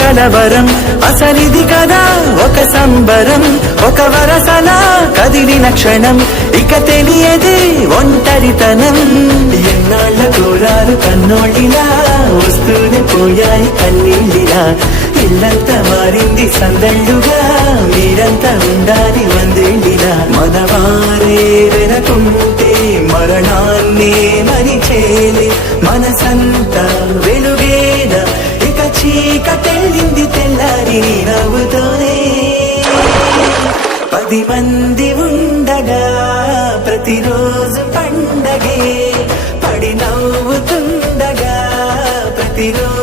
కలవరం అసలిది కదా ఒక సంబరం ఒక వరసలా కదిలిన క్షణం ఇక తెలియదే ఒంటరితనం ఎన్నాళ్ళ కోరారు కన్నోళ్ళిలా వస్తూనే పోయాయి కన్నీళ్ళిలా ఇల్లంతా మారింది సందళ్ళుగా మీరంతా ఉండాలి వందేళ్ళిలా మనవారే వెనకుంటే మరణాన్నే మరిచేలే మనసంతా వెలుగేన ఇక చీకటెళ్ళింది తెల్లారి నవ్వుతోనే 10 మంది ఉండగా ప్రతిరోజు పండగే పడి నవ్వుతుండగా ప్రతిరోజు